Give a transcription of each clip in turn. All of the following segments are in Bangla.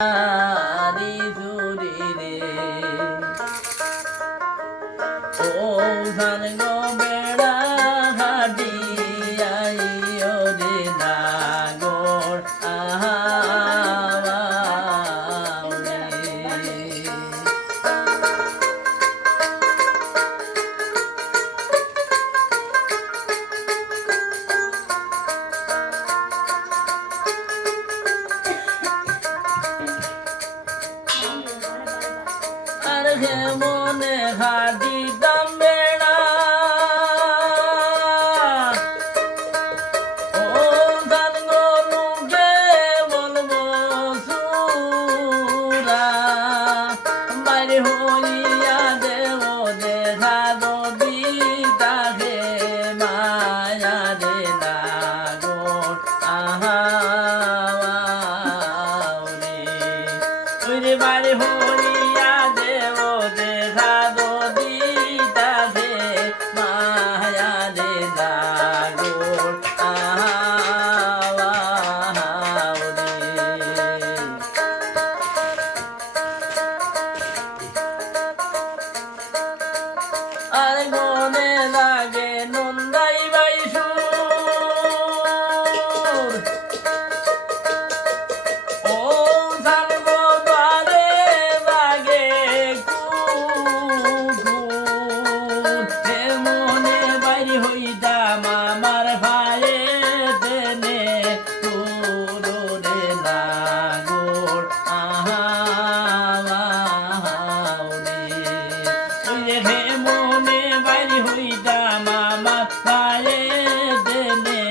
আরি জুরি রে ও ধান গো বেড়া হাডি আইও রে নাগর আহাওরে আর হে মনে হাডি দাম বেড়া ও ধান গরুকে বলবো সুরা বাইরে হইয়া দেব দেখা দবি তাহে মায়া রে নাগর আহাওরে ওরে বাইরে হইয়া দেব দেখা দবি তাহে মায়া রে নাগর আহাওরে আর মনে লাগে নন্দাই বাইসুর ও ধান গো দ্বারে লাগে কুকুর হে মনে বাইর হইতাম আমার ভাইয়ে দেনে তুরোরে নাগর আহাওরে ওই রে হে মনে বাইর হইতাম আমার ভাইয়ে দেনে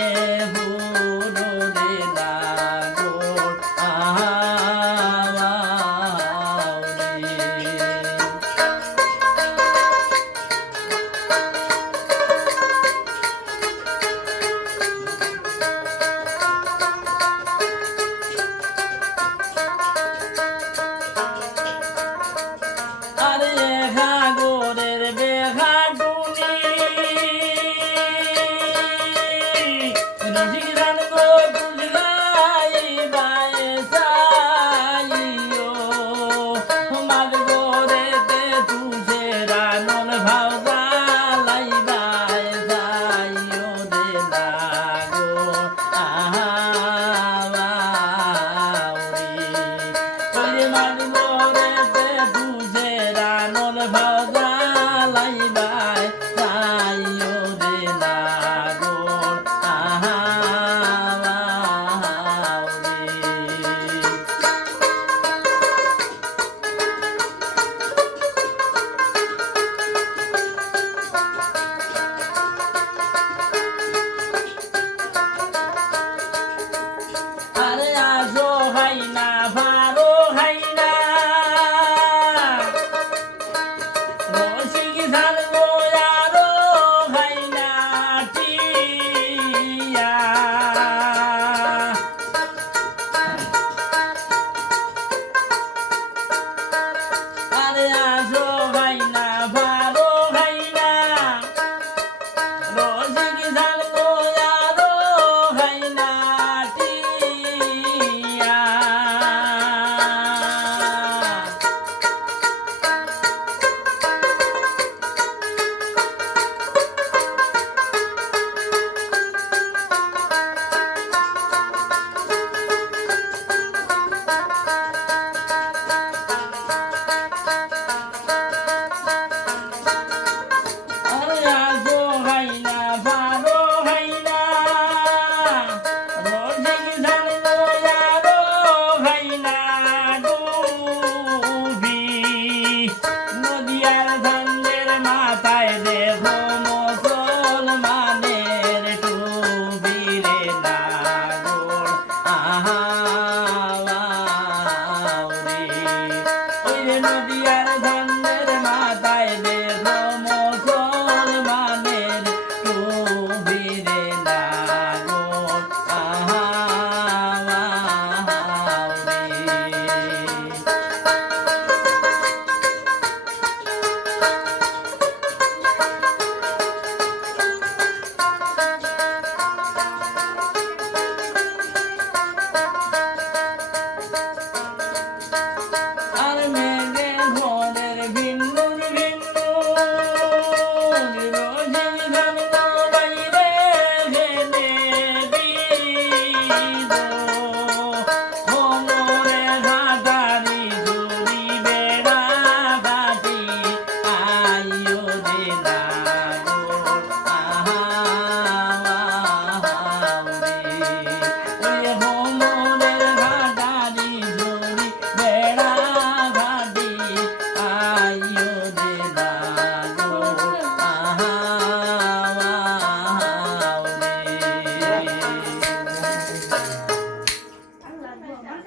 হুরোরে নাগর আহাওরে আরে ঘাগরের বেঘাটুনি রসিরান গো তুলগাই বায়ে সাইও মাগ গোরেতে তুঝে রানন ভাওজা লাই বায়ে সাইও দে নাগর আহাওরে ওরে মাগ